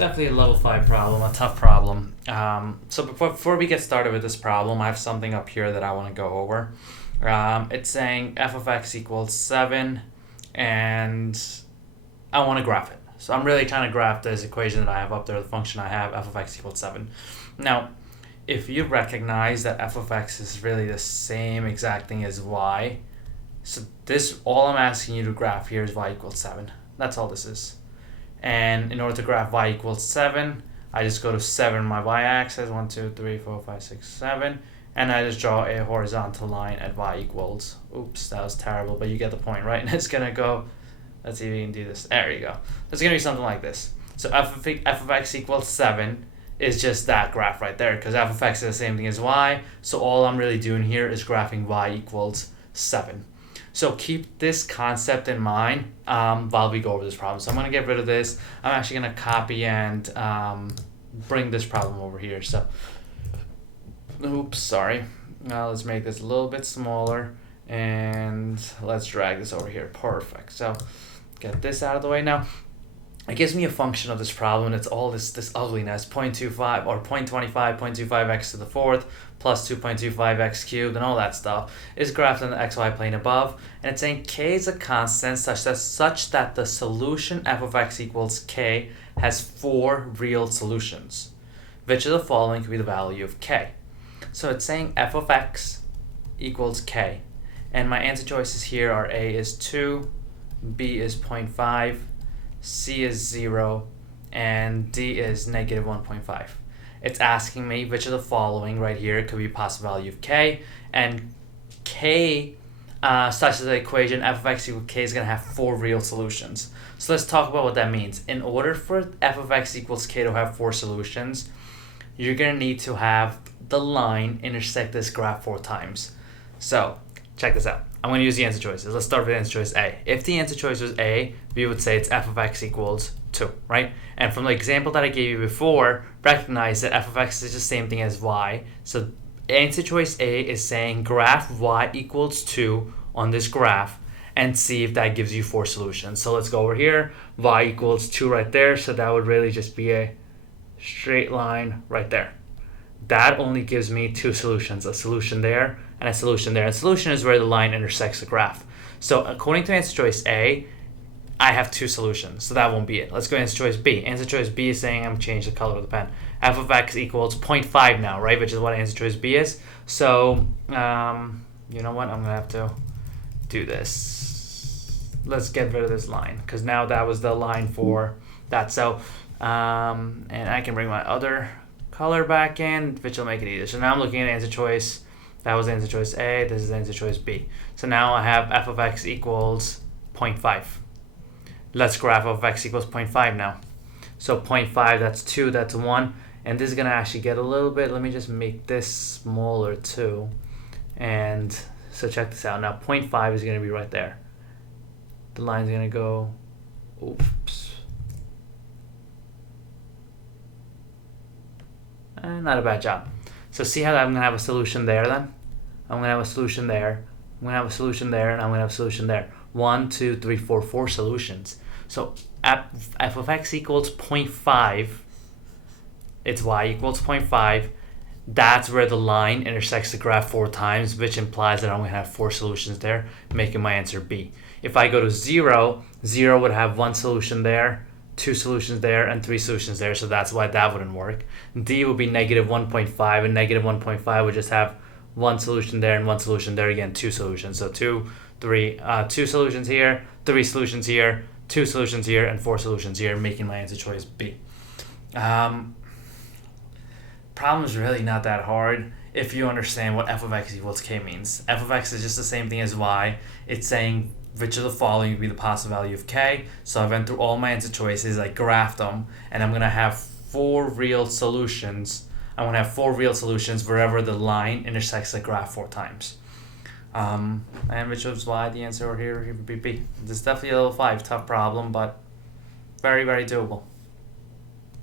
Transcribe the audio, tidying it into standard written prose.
Definitely a level 5 problem, a tough problem. So before we get started with this problem, I have something up here that I want to go over. It's saying f of x equals 7, and I want to graph it. So I'm really trying to graph this equation that I have up there, the function I have, f of x equals 7. Now, if you recognize that f of x is really the same exact thing as y, so this, all I'm asking you to graph here is y equals 7. That's all this is. And in order to graph y equals 7, I just go to 7 my y-axis, 1, 2, 3, 4, 5, 6, 7, and I just draw a horizontal line at y equals, oops, that was terrible, but you get the point, right? And it's going to go, let's see if we can do this, there you go. It's going to be something like this. So f of x equals 7 is just that graph right there, because f of x is the same thing as y, so all I'm really doing here is graphing y equals 7. So keep this concept in mind while we go over this problem. So I'm going to get rid of this. I'm actually going to copy and bring this problem over here. So, oops, sorry. Now let's make this a little bit smaller and let's drag this over here. Perfect. So get this out of the way now. It gives me a function of this problem. It's all this ugliness, 0.25 or 0.25, 0.25x to the fourth plus 2.25x cubed and all that stuff is graphed on the xy plane above. And it's saying k is a constant such that the solution f of x equals k has 4 real solutions. Which of the following could be the value of k? So it's saying f of x equals k. And my answer choices here are a is 2, b is 0.5, c is 0, and d is negative 1.5. It's asking me which of the following right here could be a possible value of k, and k such that the equation f of x equals k is going to have 4 real solutions. So let's talk about what that means. In order for f of x equals k to have 4 solutions, you're going to need to have the line intersect this graph 4 times. So check this out. I'm going to use the answer choices. Let's start with answer choice A. If the answer choice was A, we would say it's f of x equals 2, right? And from the example that I gave you before, recognize that f of x is the same thing as y. So answer choice A is saying graph y equals 2 on this graph and see if that gives you 4 solutions. So let's go over here. Y equals 2 right there. So that would really just be a straight line right there. That only gives me 2 solutions, a solution there and a solution there. And solution is where the line intersects the graph. So according to answer choice A, I have 2 solutions, so that won't be it. Let's go to answer choice B. Answer choice B is saying I'm changing the color of the pen. F of x equals 0.5 now, right? Which is what answer choice B is. So, you know what? I'm going to have to do this. Let's get rid of this line, because now that was the line for that. So, and I can bring my other color back in, which will make it easier. So now I'm looking at answer choice. That was answer choice A. This is answer choice B. So now I have f of x equals 0.5. Let's graph f of x equals 0.5 now. So 0.5, that's 2, that's 1. And this is going to actually get a little bit. Let me just make this smaller too. And so check this out. Now 0.5 is going to be right there. The line's going to go, oops. Not a bad job. So see how I'm going to have a solution there then? I'm going to have a solution there. I'm going to have a solution there, and I'm going to have a solution there. 1, 2, 3, 4, 4 solutions. So f of x equals 0.5. It's y equals 0.5. That's where the line intersects the graph 4 times, which implies that I'm going to have 4 solutions there, making my answer B. If I go to 0, 0 would have 1 solution there, 2 solutions there, and 3 solutions there, so that's why that wouldn't work. D would be negative 1.5, and negative 1.5 would just have 1 solution there and 1 solution there, again 2 solutions. So 2 solutions here, 3 solutions here, 2 solutions here, and 4 solutions here, making my answer choice B. Problem is really not that hard if you understand what f of x equals k means. F of x is just the same thing as y. It's saying which of the following would be the possible value of k. So I went through all my answer choices, I graphed them, and I'm going to have 4 real solutions. I want to have 4 real solutions wherever the line intersects the graph 4 times. And which is why the answer here would be B. This is definitely a level 5 tough problem, but very, very doable.